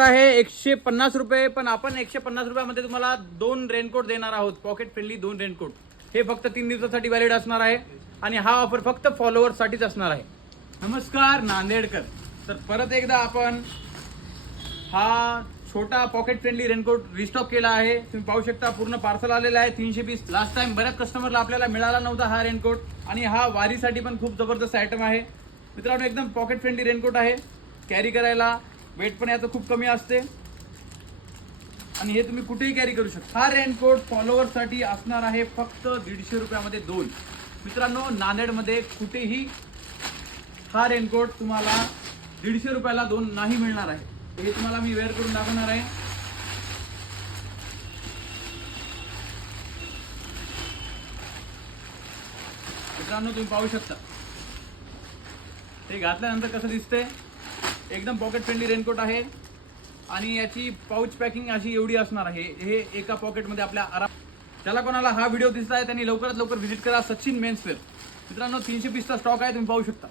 आहे 150 रुपये, पण आपण 150 रुपयामध्ये तुम्हाला 2 रेनकोट देणार आहोत. Pocket friendly 2 raincoat. हे फक्त 3 दिवसासाठी व्हॅलिड असणार आहे आणि हा ऑफर फक्त फॉलोअर्ससाठीच असणार आहे. नमस्कार नांदेडकर. तर परत एकदा आपण हा छोटा पॉकेट फ्रेंडली रेनकोट रिस्टॉक केला आहे. तुम्ही पाहू शकता पूर्ण पार्सल आलेला आहे 300 पीस. लास्ट टाइम बऱ्याच कस्टमरला आपल्याला मिळाला नव्हता हा रेनकोट आणि हा वारीसाठी पण खूप जबरदस्त आयटम आहे मित्रांनो. एकदम पॉकेट फ्रेंडली रेनकोट आहे. कॅरी करायला वेट पण याचं खूप कमी असते आणि हे तुम्ही कुठेही कॅरी करू शकता. हा रेनकोट फॉलोअर्ससाठी असणार आहे फक्त 150 रुपयामध्ये 2. मित्रांनो नांदेडमध्ये कुठेही हा रेनकोट तुम्हाला 150 रुपयाला 2 नाही मिळणार आहे. हे तुम्हाला मी वेअर करून दाखवणार आहे. मित्रांनो तुम्ही पाहू शकता हे घातल्यानंतर कसं दिसतंय. एकदम पॉकेट फ्रेंडली रेनकोट आहे आणि याची पाऊच पॅकिंग अशी एवढी असणार आहे. हे एका पॉकेटमध्ये आपल्या आराम. ज्याला कोणाला हा व्हिडिओ दिसत आहे त्यांनी लवकरात लवकर व्हिजिट करा सचिन मेन्सवेअर. मित्रांनो 300 पीसचा स्टॉक आहे तुम्ही पाहू शकता.